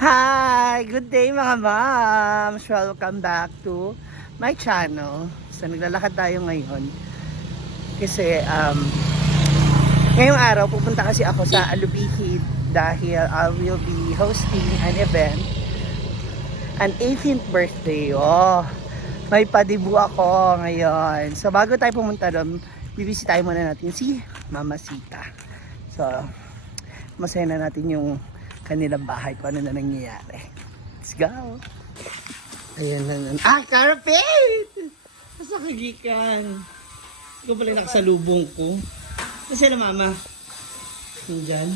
Hi! Good day mga moms! Welcome back to my channel. So naglalakad tayo ngayon. Kasi ngayong araw pupunta kasi ako sa Alubihid dahil I will be hosting an event. An 18th birthday. Oh, may padibu ako ngayon. So bago tayo pumunta doon, bibisitahin muna natin si Mama Sita. So masaya na natin yung kanilang bahay kung ano na nangyayari. Let's go! Ayan na. Ah, Carpet! Nasa kagikan. Ikaw pala nakasalubong ko. Kasi na mama. Nandyan.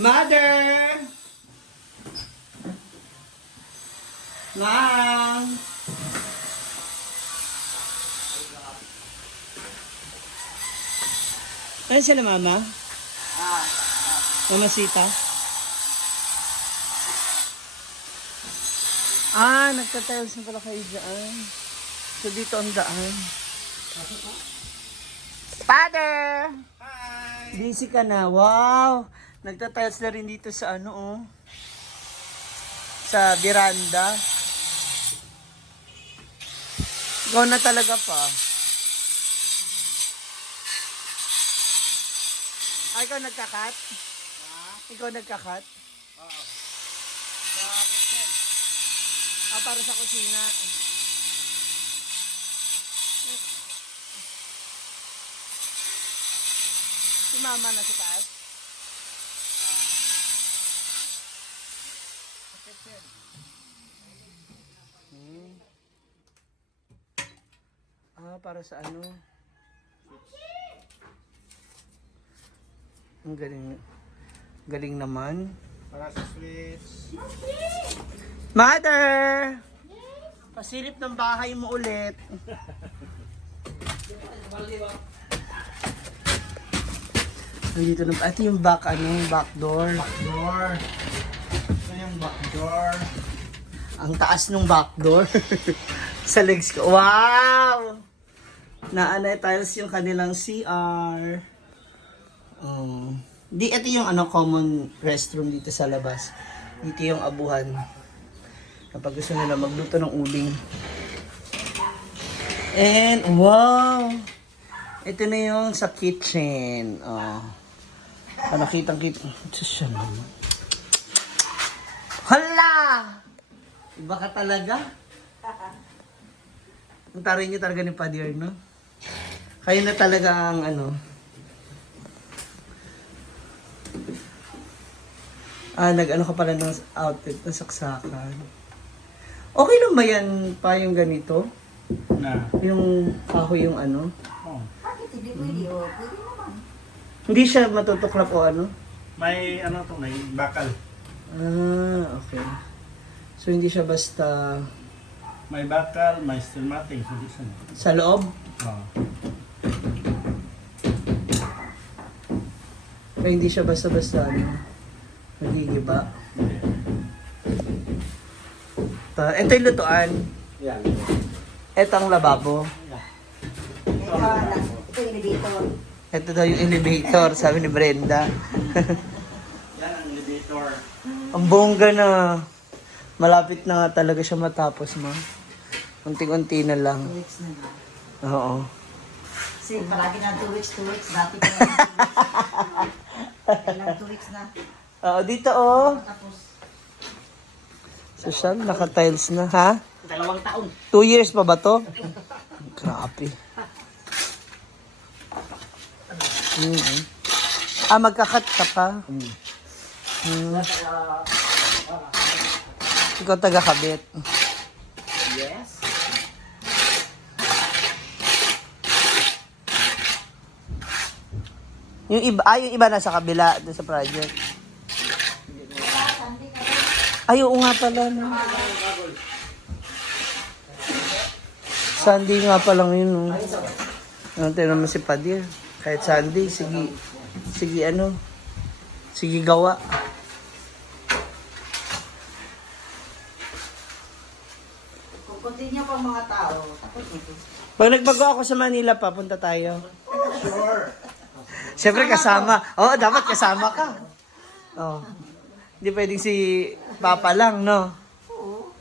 Mother! Mom! Ano sila mama? Mama Sita? Ah, nagtatiles na pala kayo dyan. So dito ang daan. Father! Hi! Busy ka na. Wow! Nagtatiles na rin dito sa ano oh. Sa veranda. Ikaw na talaga pa. Ah, ikaw nagkakat? Ikaw nagkakat? Oo. Ah, para sa kusina. Si mama na sa taas? Ah, para sa ano? Ang galing. Galing naman. Para sa sweets. Mother! Pasilip ng bahay mo ulit. Nandito na. Ito yung back door. Door. Ito yung back door. Ang taas ng back door. Sa legs ko. Wow! Na-tiles yung kanilang CR. Ito yung common restroom dito sa labas. Dito yung abuhan. Kapag gusto nila magluto ng uling. And wow! Ito na yung sa kitchen. Nakitang-kita. Ito siya naman. Hala! Iba ka talaga? Ang taray niyo talaga ni Padir, no? Kayo na talaga ang nag-ano ka pala ng outfit na saksakan. Okay lang ba yan pa yung ganito? Na. Yung kahoy yung ano? Oh. Bakit hindi pwede? O, pwede naman. Hindi siya matutuklap o ano? May may bakal. Ah, okay. So hindi siya basta May bakal, may steel matting. Hindi siya. sa loob? Oh. O hindi siya basta-basta nagigiba? Hindi. Ito yung lutuan. Yan. Ito ang lababo. Ito yung elevator. Ito daw yung elevator, sabi ni Brenda. Yan ang elevator. Ang bongga na. Malapit na nga talaga siya matapos, ma. Unti-unti na lang. 2 weeks na lang. Oo. Kasi palagi na 2 weeks. Dati pa lang 2 weeks na. Oo, dito oh. Tapos, Social, naka-tiles na, ha? 2 taon. 2 years pa ba to? Grabe. Magkakat ka pa? Ikaw taga-kabit. Yes. Yung iba nasa kabila, doon sa project. Oo nga pala. No? Sunday nga pa lang yun. Tingnan mo si Padir. Kahit Sunday, sige gawa. Kung continue pa mga tao, tapos ito. Pag nagbago ako sa Manila, papunta tayo. Sure. Siyempre kasama. Oo, dapat kasama ka. Oh. Hindi pwedeng si Papa lang, no? Oo.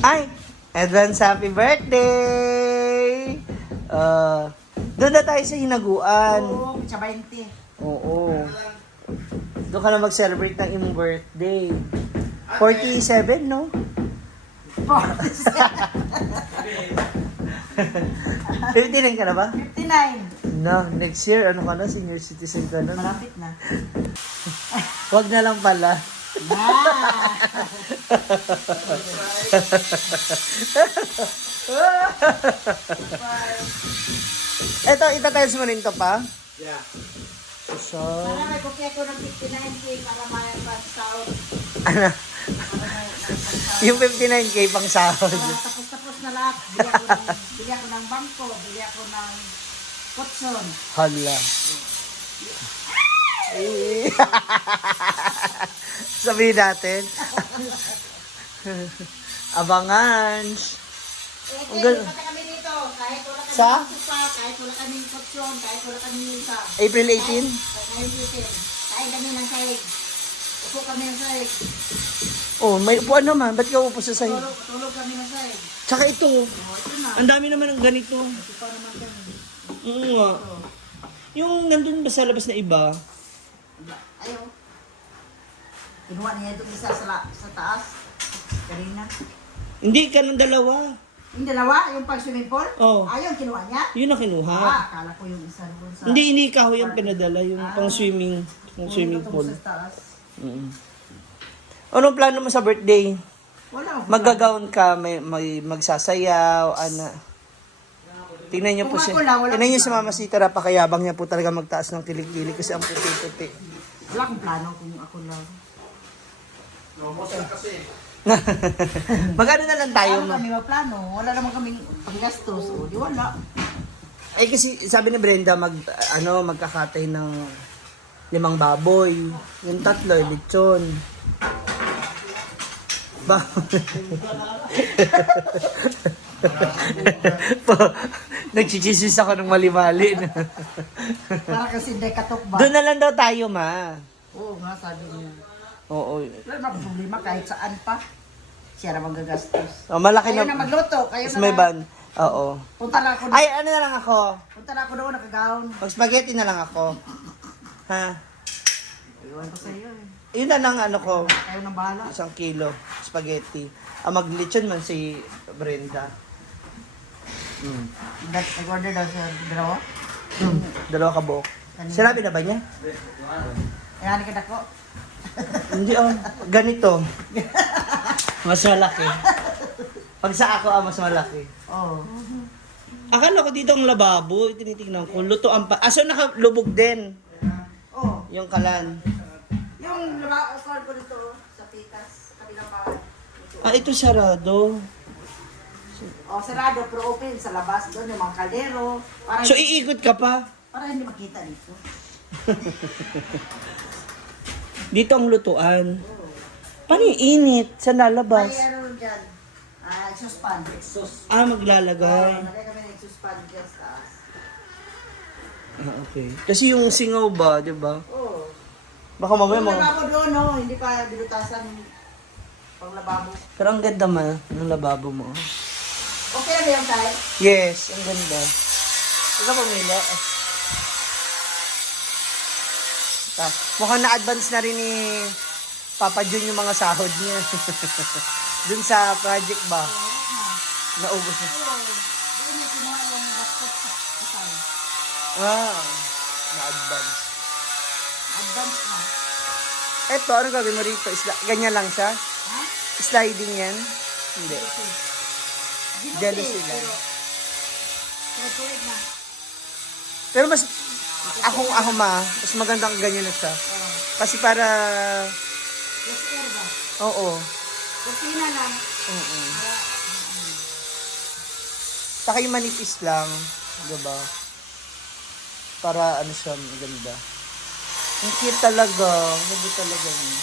Ay! Advance happy birthday! Doon na tayo sa hinaguan. Oo, sa 20. Oo. Doon ka na mag-celebrate ng imong birthday. 47, no? 59 ka na ba? 59. No, next year, ano ka na? Senior citizen ka na. Malapit na. Wag na lang pala. Eto, itatiles mo rin to pa? Yeah. So, Para may kopya ko ng 59K para may pang-sound. ano? Yung 59K pang sahod. Tapos na lahat. Bili ako ng bangko, bili ako ng kotson. Hala. Sabihin natin. Abangan. Ang gal- Punta kami dito. Kahit wala kami Sa? supa, kahit wala kami kotson, kahit wala kami sa... April 18? Kahit 18. Kahit kami ng sahig. Upo kami ng sahig. Oh, may upuan naman. Ba't ka upo sa sahig? Tulog kami ng sahig. Tsaka ito. O, ito na. Ang dami naman ng ganito. Ito pa naman kami. Oo nga. Yung nandun ba sa labas na iba? Ayaw. Kinuha niya itong isa sa taas. Karina. Hindi ka ng dalawa. Yung dalawa, yung pag swimming pool? Oo. Ayaw, kinuha niya? Yun ang kinuha. Akala ko yung isa doon sa... Hindi ikaw yung pinadala. Yung pang swimming. Pang swimming Ito pool. sa taas. Anong plano mo sa birthday? Wala akong Maggagaon ka, may magsasayaw, ana. Tingnan niyo po Kung siya. ako lang, wala Tingnan niyo akong si Mama Sita, napakayabang niya po talaga magtaas ng kilig-kilig kasi ang puti-puti. Wala akong plano kung ako lang. Naubos na kasi. Magkano na lang tayo, Ano ma? kami maplano? Wala naman kaming panggastos. O, di wala. Eh kasi sabi ni Brenda magkakatay ng 5 baboy. Yung 3 lechon. Ba? Nagchichismis ako ng mali-mali. Para kasi hindi katok ba? Doon na lang daw tayo, ma. Oo nga, sabi niya. Oo. Wala naman problema kahit saan pa. Siya naman gagastos. Oh, malaki Kayo na. na magluto. Kayo Mas na may lang. ban. Oo. Punta lang ako. Ay, ano na lang ako? Punta lang ako doon, nakagaon. Mag-spaghetti na lang ako. Ha? Iwan ko sa iyo eh. Yun na lang ano ko. Kayo nang bahala. 1 kilo spaghetti. Mag-lechon man si Brenda. Nag-order daw sa dalawa. 2 kabuok. Sinabi na ba niya? Ayan ka ko. Hindi ganito. Mas malaki. Pag sa ako, mas malaki. Oo. Akala ko dito ang lababo, tinitingnan ko. Lutoan pa. Aso nakalubog din. Oo. Yung kalan. Yung call ko dito sa pitas, kabilang bahay. Ito sarado. Oh, sarado pero open sa labas doon yung mga kaldero. Para, So iikot ka pa. para hindi makita dito. Dito ang lutuan. Paano yung init sa lalabas? May ano dyan, exhaust fan. Maglalagay. Nagay kami ng exhaust fan dyan sa taas. Okay. Kasi yung singaw ba, di ba? Oo. Baka mamaya Yung mo. lababo doon, no? Hindi pa binutasan pang lababo. Pero ang ganda man ng lababo mo. Okay na ba yung tayo? Yes, ang ganda. Ikaw pumila. Mukhang na-advance na rin ni Papa Jun yung mga sahod niya. Dun sa project ba? Naubos na. Doon yung kinuha yung gastos sa kasal. Na-advance. Advance na. Eto, ano gagawin mo rito? Ganyan lang siya? Ha? Sliding yan? Hindi. Jealousy lang. Pero tuwid na. Pero mas, ako mas magandang ganyan na siya. Oo. Kasi para, Plus air ba? oo. Kurtina lang. Oo. Para, Saka yung manipis lang, diba? Para ano siya, maganda. Ang cute talaga. Ganda talaga niya.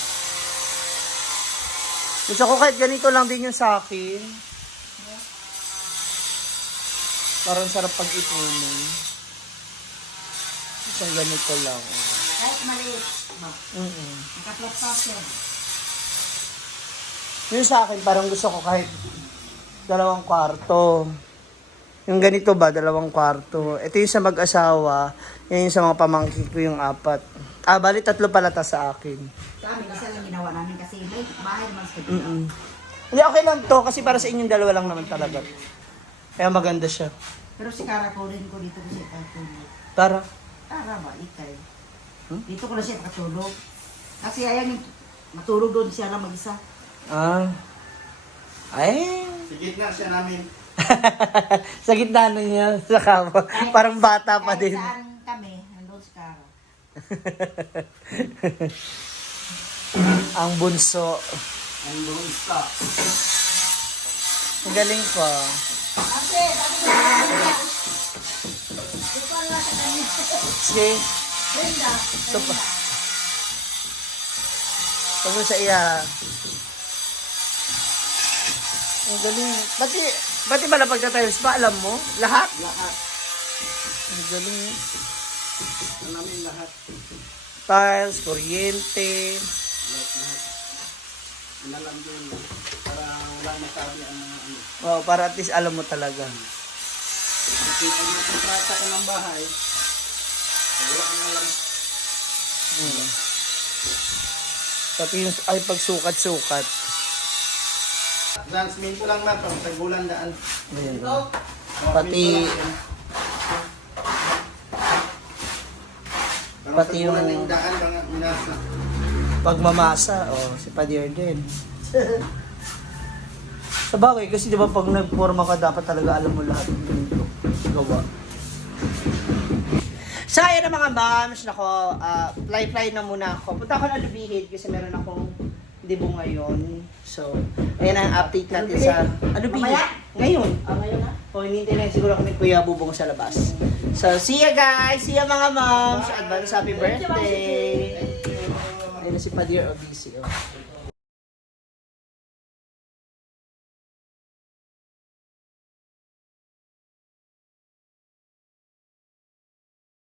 Gusto ko kahit ganito lang din yung sa akin. Parang sarap pag-ipunin. Isang ganito lang. Oh. Kahit maliit. Ba? Mm-mm. Naka-flat yan. Yung sa akin, parang gusto ko kahit 2 kwarto. Yung ganito ba, 2 kwarto. Ito yung sa mag-asawa, yan yung sa mga pamangkin ko yung 4. Bali 3 pala ta sa akin. Sa amin, isa lang ginawa namin kasi may bahay naman sa Mm-mm. Hindi, okay lang to kasi para sa inyong 2 lang naman talaga. Kaya maganda siya. Pero si Kara ko rin ko dito kasi katulog. Para? Kara ba, ikay. Hmm? Dito ko na siya katulog. Kasi ayan yung matulog doon siya lang mag-isa. Ay. Sige na siya namin. Sa gitna na niya, sa kama. Parang bata pa din. Kahit saan kami, nandun si Kara. Ang bunso. Ang doon stop. Ang galing pa. Ate, sabi ko na kanya. Ito lang sa kanya. Sige. Brenda. Ito pa. Ito mo sa iya. Ang galing. Pati pala pagtatiles pa, alam mo? Lahat? Lahat. Ang galing. Ang namin lahat. Tiles, kuryente. Lahat. Inalam yun. Para wala nasabi ang mga ano. Oh, para at least alam mo talaga. Kasi pag nagkontrata ka ng bahay, wala kang alam. Pati yung ay pagsukat-sukat. Dance minto lang na, pag tagulan daan. Ayan. Oh, Pati- minto lang yan. Parang Pati yung- tagulan yung daan, mga minasa. Pagmamasa, si Padir din. Sa bagay, kasi di ba pag nagporma ka, dapat talaga alam mo lahat ng gawa. So, ayan na mga moms, nako, fly na muna ako. Punta ako na Lubihid kasi meron akong dibo ngayon. So, ayan ang update natin sa Lubihid. Mamaya? Ngayon. Ngayon na? Hinintay na siguro kami Kuya Bubong sa labas. So, see ya guys! See ya mga moms! Advance happy birthday! Ayun na si Padir Obisi.